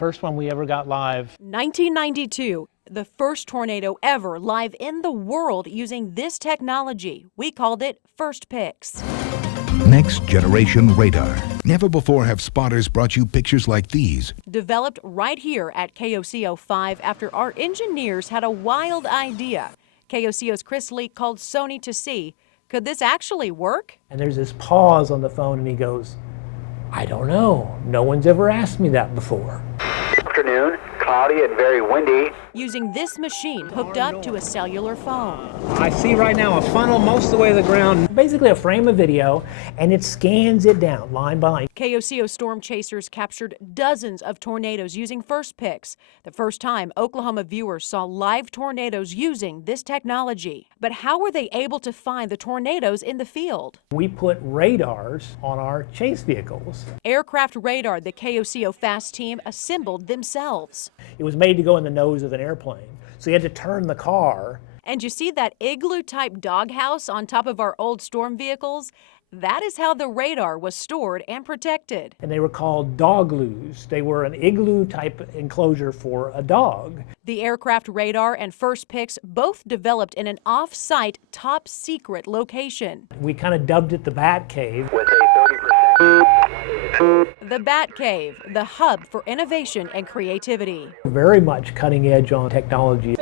first one we ever got live. 1992, the first tornado ever live in the world using this technology. We called it First Pix. Next generation radar. Never before have spotters brought you pictures like these. Developed right here at KOCO 5 after our engineers had a wild idea. KOCO's Chris Lee called Sony to see, could this actually work? And there's this pause on the phone and he goes, I don't know. No one's ever asked me that before. Afternoon, cloudy and very windy. Using this machine hooked up to a cellular phone. I see right now a funnel most of the way to the ground. Basically a frame of video, and it scans it down line by line. KOCO storm chasers captured dozens of tornadoes using First Pix. The first time Oklahoma viewers saw live tornadoes using this technology. But how were they able to find the tornadoes in the field? We put radars on our chase vehicles. Aircraft radar the KOCO Fast team assembled themselves. It was made to go in the nose of an airplane, so you had to turn the car. And you see that igloo-type doghouse on top of our old storm vehicles? That is how the radar was stored and protected. And they were called dogloos. They were an igloo-type enclosure for a dog. The aircraft radar and First Pix both developed in an off-site, top-secret location. We kind of dubbed it the Bat Cave. With a 30%. The Bat Cave, the hub for innovation and creativity. Very much cutting edge on technology.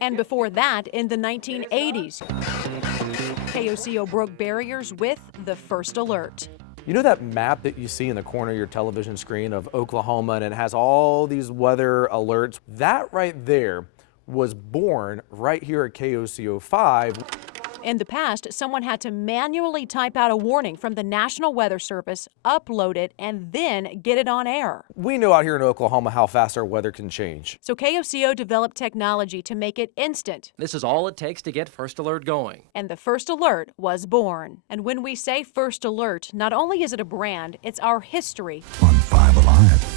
And before that, in the 1980s, KOCO broke barriers with the First Alert. You know that map that you see in the corner of your television screen of Oklahoma, and it has all these weather alerts? That right there was born right here at KOCO 5. In the past, someone had to manually type out a warning from the National Weather Service, upload it, and then get it on air. We know out here in Oklahoma how fast our weather can change. So KOCO developed technology to make it instant. This is all it takes to get First Alert going. And the First Alert was born. And when we say First Alert, not only is it a brand, it's our history. On 5 Alive.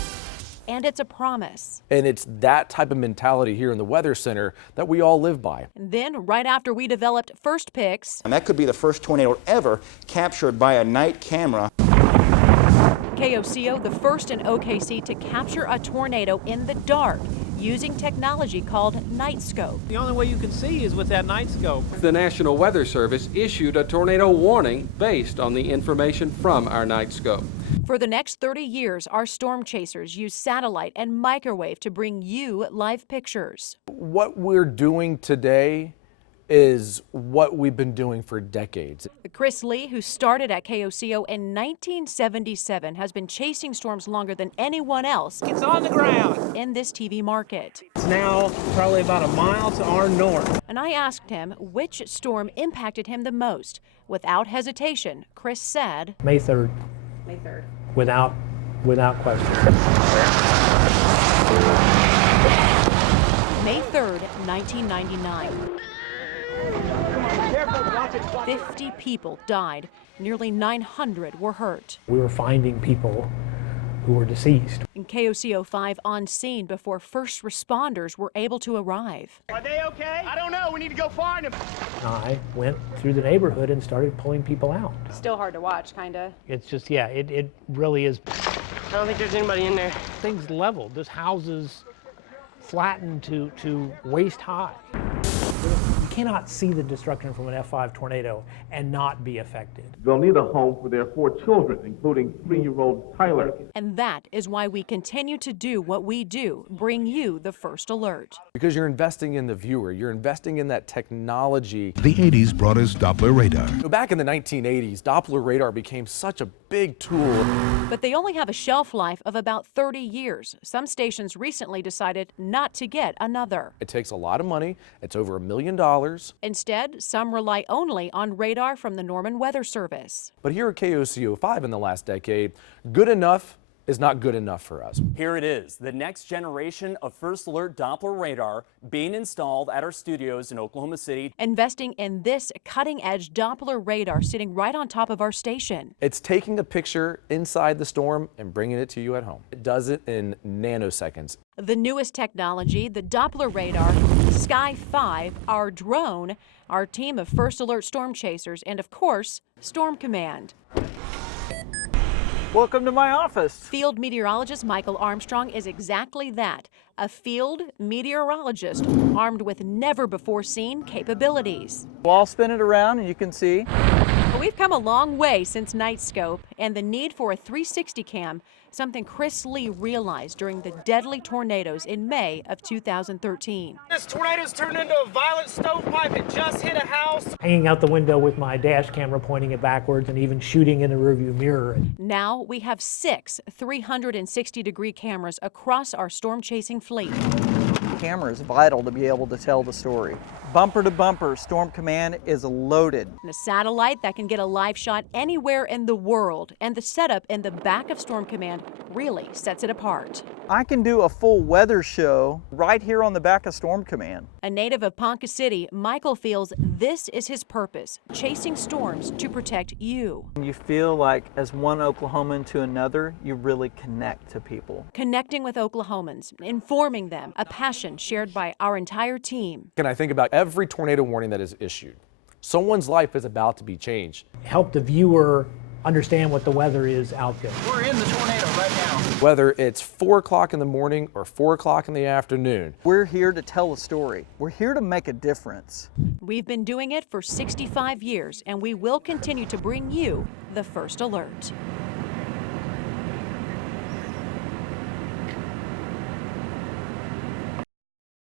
And it's a promise. And it's that type of mentality here in the Weather Center that we all live by. And then, right after we developed First Pix, and that could be the first tornado ever captured by a night camera. KOCO, the first in OKC to capture a tornado in the dark using technology called night scope. The only way you can see is with that night scope. The National Weather Service issued a tornado warning based on the information from our night scope. For the next 30 years, our storm chasers use satellite and microwave to bring you live pictures. What we're doing today is what we've been doing for decades. Chris Lee, who started at KOCO in 1977, has been chasing storms longer than anyone else. It's on the ground. In this TV market. It's now probably about a mile to our north. And I asked him which storm impacted him the most. Without hesitation, Chris said, May 3rd. May 3rd. May Without question. 3rd, 1999. 50 people died. Nearly 900 were hurt. We were finding people who were deceased. In KOCO 5 on scene before first responders were able to arrive. Are they okay? I don't know. We need to go find them. I went through the neighborhood and started pulling people out. Still hard to watch, kinda. It's just, yeah, it really is. I don't think there's anybody in there. Things leveled. This houses flattened to waist high. You cannot see the destruction from an F5 tornado and not be affected. They'll need a home for their 4 children, including 3-year-old Tyler. And that is why we continue to do what we do, bring you the First Alert. Because you're investing in the viewer, you're investing in that technology. The 80s brought us Doppler radar. Back in the 1980s, Doppler radar became such a big tool. But they only have a shelf life of about 30 years. Some stations recently decided not to get another. It takes a lot of money. It's over $1 million. Instead, some rely only on radar from the Norman Weather Service. But here at KOCO 5 in the last decade, good enough is not good enough for us. Here it is, the next generation of First Alert Doppler radar being installed at our studios in Oklahoma City. Investing in this cutting-edge Doppler radar sitting right on top of our station. It's taking a picture inside the storm and bringing it to you at home. It does it in nanoseconds. The newest technology, the Doppler radar, Sky 5, our drone, our team of First Alert storm chasers, and of course, Storm Command. Welcome to my office. Field meteorologist Michael Armstrong is exactly that, a field meteorologist armed with never-before-seen capabilities. Well, I'll spin it around and you can see. But we've come a long way since Nightscope and the need for a 360 cam, something Chris Lee realized during the deadly tornadoes in May of 2013. This tornado's turned into a violent stovepipe. It just hit a house. Hanging out the window with my dash camera pointing it backwards and even shooting in the rearview mirror. Now we have 6 360-degree cameras across our storm-chasing fleet. The camera is vital to be able to tell the story. Bumper to bumper, Storm Command is loaded. And a satellite that can get a live shot anywhere in the world, and the setup in the back of Storm Command really sets it apart. I can do a full weather show right here on the back of Storm Command. A native of Ponca City, Michael feels this is his purpose, chasing storms to protect you. You feel like as one Oklahoman to another, you really connect to people. Connecting with Oklahomans, informing them, a passion shared by our entire team. And I think about every tornado warning that is issued. Someone's life is about to be changed. Help the viewer understand what the weather is out there. We're in the tornado right now. Whether it's 4 o'clock in the morning or 4 o'clock in the afternoon. We're here to tell a story. We're here to make a difference. We've been doing it for 65 years, and we will continue to bring you the first alert.